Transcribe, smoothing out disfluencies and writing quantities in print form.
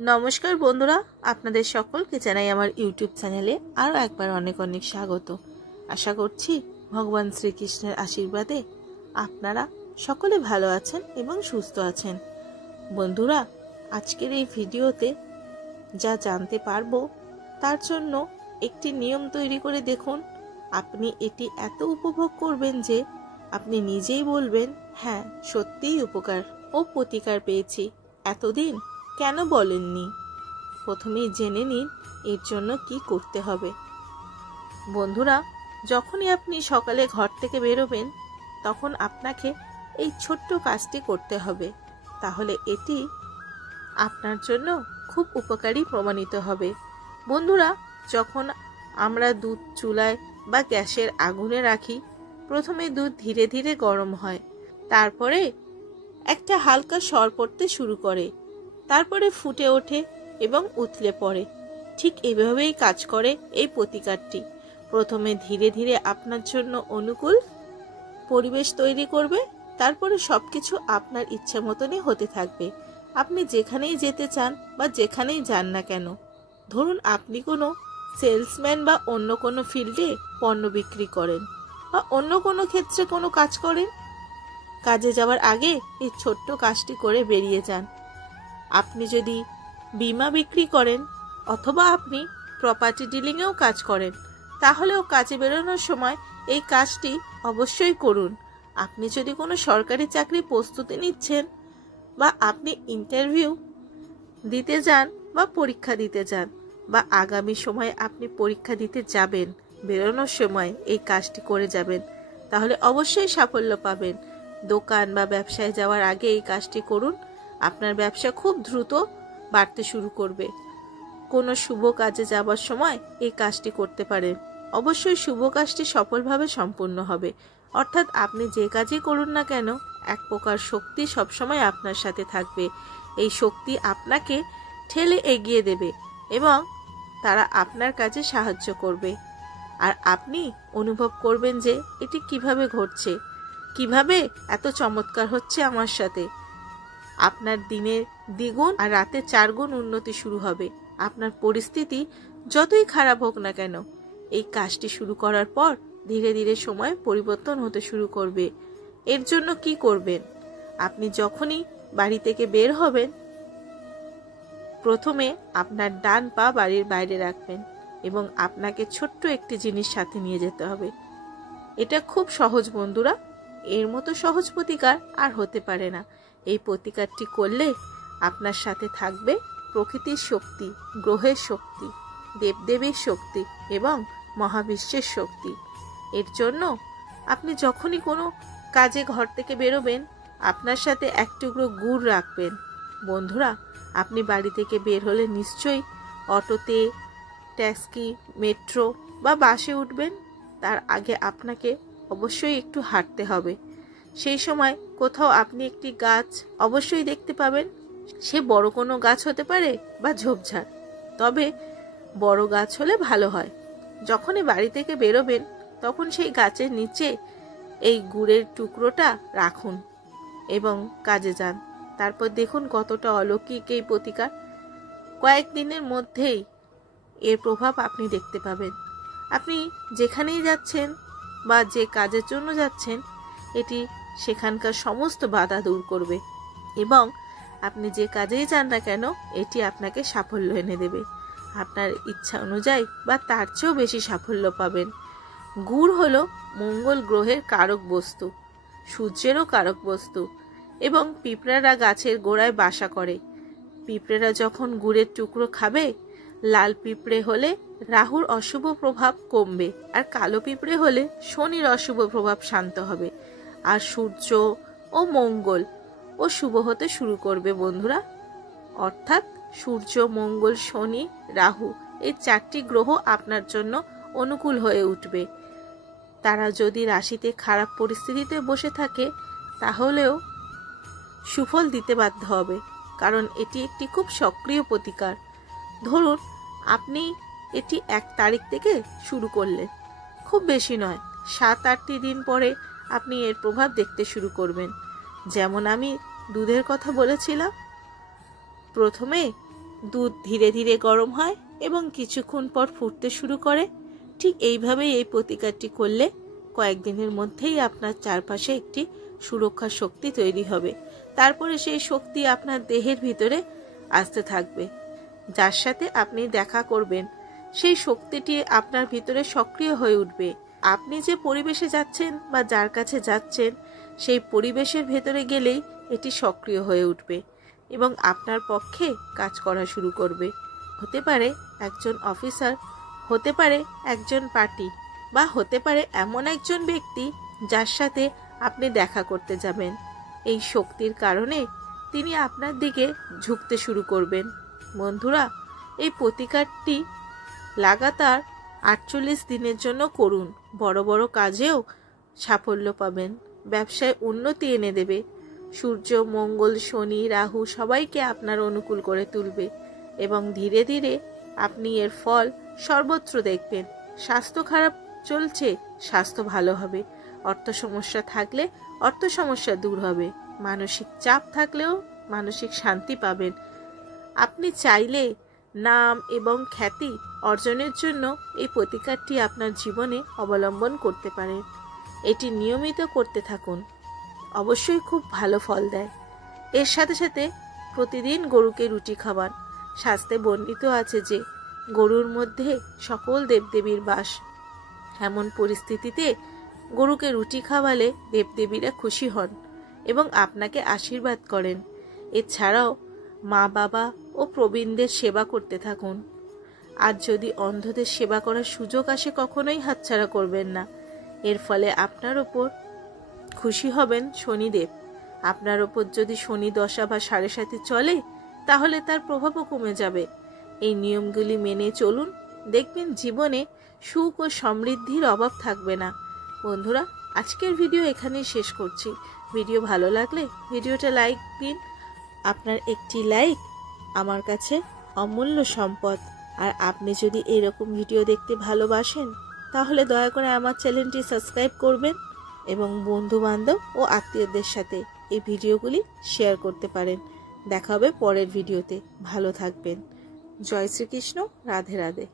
নমস্কার বন্ধুরা, আপনাদের সকলকে জানাই আমার ইউটিউব চ্যানেলে আরও একবার অনেক অনেক স্বাগত। আশা করছি ভগবান শ্রীকৃষ্ণের আশীর্বাদে আপনারা সকলে ভালো আছেন এবং সুস্থ আছেন। বন্ধুরা, আজকের এই ভিডিওতে যা জানতে পারবো তার জন্য একটি নিয়ম তৈরি করে দেখুন। আপনি এটি এত উপভোগ করবেন যে আপনি নিজেই বলবেন, হ্যাঁ সত্যিই উপকার ও প্রতিকার পেয়েছি, এতদিন কেন বলেননি। প্রথমেই জেনে নিন এর জন্য কি করতে হবে। বন্ধুরা, যখনই আপনি সকালে ঘর থেকে বেরোবেন তখন আপনাকে এই ছোট্ট কাজটি করতে হবে, তাহলে এটি আপনার জন্য খুব উপকারী প্রমাণিত হবে। বন্ধুরা, যখন আমরা দুধ চুলায় বা গ্যাসের আগুনে রাখি, প্রথমে দুধ ধীরে ধীরে গরম হয়, তারপরে একটা হালকা স্বর পড়তে শুরু করে, তারপরে ফুটে ওঠে এবং উতলে পড়ে। ঠিক এভাবেই কাজ করে এই প্রতিকারটি। প্রথমে ধীরে ধীরে আপনার জন্য অনুকূল পরিবেশ তৈরি করবে, তারপরে সবকিছু আপনার ইচ্ছা মতনই হতে থাকবে। আপনি যেখানেই যেতে চান বা যেখানেই যান না কেন, ধরুন আপনি কোনো সেলসম্যান বা অন্য কোনো ফিল্ডে পণ্য বিক্রি করেন বা অন্য কোনো ক্ষেত্রে কোনো কাজ করেন, কাজে যাওয়ার আগে এই ছোট্ট কাজটি করে বেরিয়ে যান। আপনি যদি বীমা বিক্রি করেন অথবা আপনি প্রপার্টি ডিলিংয়েও কাজ করেন, তাহলেও কাজে বেরোনোর সময় এই কাজটি অবশ্যই করুন। আপনি যদি কোনো সরকারি চাকরি প্রস্তুতি নিচ্ছেন বা আপনি ইন্টারভিউ দিতে যান বা পরীক্ষা দিতে যান বা আগামী সময়ে আপনি পরীক্ষা দিতে যাবেন, বেরোনোর সময় এই কাজটি করে যাবেন, তাহলে অবশ্যই সাফল্য পাবেন। দোকান বা ব্যবসায় যাওয়ার আগে এই কাজটি করুন, আপনার ব্যবসা খুব দ্রুত বাড়তে শুরু করবে। কোনো শুভ কাজে যাওয়ার সময় এই কাজটি করতে পারেন, অবশ্যই শুভ কাজটি সফলভাবে সম্পূর্ণ হবে। অর্থাৎ আপনি যে কাজই করুন না কেন, এক প্রকার শক্তি সবসময় আপনার সাথে থাকবে। এই শক্তি আপনাকে ঠেলে এগিয়ে দেবে এবং তারা আপনার কাজে সাহায্য করবে। আর আপনি অনুভব করবেন যে এটি কিভাবে ঘটছে, কিভাবে এত চমৎকার হচ্ছে আমার সাথে। আপনার দিনের দ্বিগুণ আর রাতে 4 গুণ উন্নতি শুরু হবে। আপনার পরিস্থিতি যতই খারাপ হোক না কেন, এই কাজটি শুরু করার পর ধীরে ধীরে সময় পরিবর্তন হতে শুরু করবে। এর জন্য কি করবেন? আপনি যখনই বাড়ি থেকে বের হবেন, প্রথমে আপনার ডান পা বাড়ির বাইরে রাখবেন এবং আপনাকে ছোট্ট একটি জিনিস সাথে নিয়ে যেতে হবে। এটা খুব সহজ বন্ধুরা, এর মতো সহজ প্রতিকার আর হতে পারে না। এই প্রতিকারটি করলে আপনার সাথে থাকবে প্রকৃতির শক্তি, গ্রহের শক্তি, দেবদেবীর শক্তি এবং মহাবিশ্বের শক্তি। এর জন্য আপনি যখনই কোনো কাজে ঘর থেকে বেরোবেন, আপনার সাথে এক টুকরো গুড় রাখবেন। বন্ধুরা, আপনি বাড়ি থেকে বের হলে নিশ্চয়ই অটোতে, ট্যাক্সি, মেট্রো বা বাসে উঠবেন। তার আগে আপনাকে অবশ্যই একটু হাঁটতে হবে। সেই সময় কোথাও আপনি একটি গাছ অবশ্যই দেখতে পাবেন। সে বড় কোনো গাছ হতে পারে বা ঝোপঝাড়, তবে বড় গাছ হলে ভালো হয়। যখনই বাড়ি থেকে বেরোবেন তখন সেই গাছের নিচে এই গুড়ের টুকরোটা রাখুন এবং কাজে যান। তারপর দেখুন কতটা অলৌকিক এই প্রতিকার। কয়েকদিনের মধ্যেই এর প্রভাব আপনি দেখতে পাবেন। আপনি যেখানেই যাচ্ছেন বা যে কাজের জন্য যাচ্ছেন, এটি সেখানকার সমস্ত বাধা দূর করবে এবং আপনি যে কাজেই যান না কেন, এটি আপনাকে সাফল্য এনে দেবে। আপনার ইচ্ছা অনুযায়ী বা তার চেয়েও বেশি সাফল্য পাবেন। গুড় হলো মঙ্গল গ্রহের কারক বস্তু, সূর্যেরও কারক বস্তু এবং পিঁপড়ারা গাছের গোড়ায় বাসা করে। পিঁপড়েরা যখন গুড়ের টুকরো খাবে, লাল পিঁপড়ে হলে রাহুর অশুভ প্রভাব কমবে, আর কালো পিঁপড়ে হলে শনির অশুভ প্রভাব শান্ত হবে, আর সূর্য ও মঙ্গল ও শুভ হতে শুরু করবে বন্ধুরা। অর্থাৎ সূর্য, মঙ্গল, শনি, রাহু এই 4টি গ্রহ আপনার জন্য অনুকূল হয়ে উঠবে। তারা যদি রাশিতে খারাপ পরিস্থিতিতে বসে থাকে, তাহলেও সুফল দিতে বাধ্য হবে, কারণ এটি একটি খুব সক্রিয় প্রতিকার। ধরুন আপনি এটি 1 তারিখ থেকে শুরু করলেন, খুব বেশি নয়, 7-8টি দিন পরে আপনি এর প্রভাব দেখতে শুরু করবেন। যেমন আমি দুধের কথা বলেছিলাম, প্রথমে দুধ ধীরে ধীরে গরম হয় এবং কিছুক্ষণ পর ফুটতে শুরু করে। ঠিক এইভাবেই এই প্রতিকারটি করলে কয়েকদিনের মধ্যেই আপনার চারপাশে একটি সুরক্ষা শক্তি তৈরি হবে। তারপরে সেই শক্তি আপনার দেহের ভিতরে আসতে থাকবে। যার সাথে আপনি দেখা করবেন সেই শক্তিটি আপনার ভিতরে সক্রিয় হয়ে উঠবে। আপনি যে পরিবেশে যাচ্ছেন বা যার কাছে যাচ্ছেন সেই পরিবেশের ভেতরে গেলেই এটি সক্রিয় হয়ে উঠবে এবং আপনার পক্ষে কাজ করা শুরু করবে। হতে পারে একজন অফিসার, হতে পারে একজন পার্টি, বা হতে পারে এমন একজন ব্যক্তি যার সাথে আপনি দেখা করতে যাবেন। এই শক্তির কারণে তিনি আপনার দিকে ঝুঁকতে শুরু করবেন। বন্ধুরা, এই প্রতিকারটি লাগাতার 48 দিনের জন্য করুন। বড় বড় কাজেও সাফল্য পাবেন, ব্যবসায় উন্নতি এনে দেবে। সূর্য, মঙ্গল, শনি, রাহু সবাইকে আপনার অনুকূল করে তুলবে এবং ধীরে ধীরে আপনি এর ফল সর্বত্র দেখবেন। স্বাস্থ্য খারাপ চলছে, স্বাস্থ্য ভালো হবে। অর্থ সমস্যা থাকলে অর্থ সমস্যা দূর হবে। মানসিক চাপ থাকলেও মানসিক শান্তি পাবেন। আপনি চাইলে নাম এবং খ্যাতি অর্জনের জন্য এই প্রতিকারটি আপনার জীবনে অবলম্বন করতে পারেন। এটি নিয়মিত করতে থাকুন, অবশ্যই খুব ভালো ফল দেয়। এর সাথে সাথে প্রতিদিন গরুকে রুটি খাওয়ান। শাস্ত্রে বর্ণিত আছে যে গরুর মধ্যে সকল দেবদেবীর বাস। এমন পরিস্থিতিতে গরুকে রুটি খাওয়ালে দেবদেবীরা খুশি হন এবং আপনাকে আশীর্বাদ করেন। এছাড়াও মা বাবা ও প্রবীণদের সেবা করতে থাকুন। আর যদি অন্ধদের সেবা করার সুযোগ আসে কখনোই হাতছাড়া করবেন না। এর ফলে আপনার ওপর খুশি হবেন শনিদেব। আপনার ওপর যদি শনি দশা বা 7.5 চলে তাহলে তার প্রভাবও কমে যাবে। এই নিয়মগুলি মেনে চলুন, দেখবেন জীবনে সুখ ও সমৃদ্ধির অভাব থাকবে না। বন্ধুরা, আজকের ভিডিও এখানেই শেষ করছি। ভিডিও ভালো লাগলে ভিডিওটা লাইক দিন। আপনার একটি লাইক আমার কাছে অমূল্য সম্পদ। আর আপনি যদি এরকম ভিডিও দেখতে ভালোবাসেন তাহলে দয়া করে আমার চ্যানেলটি সাবস্ক্রাইব করবেন এবং বন্ধু বান্ধব ও আত্মীয়দের সাথে এই ভিডিওগুলি শেয়ার করতে পারেন। দেখা হবে পরের ভিডিওতে। ভালো থাকবেন। জয় শ্রীকৃষ্ণ। রাধে রাধে।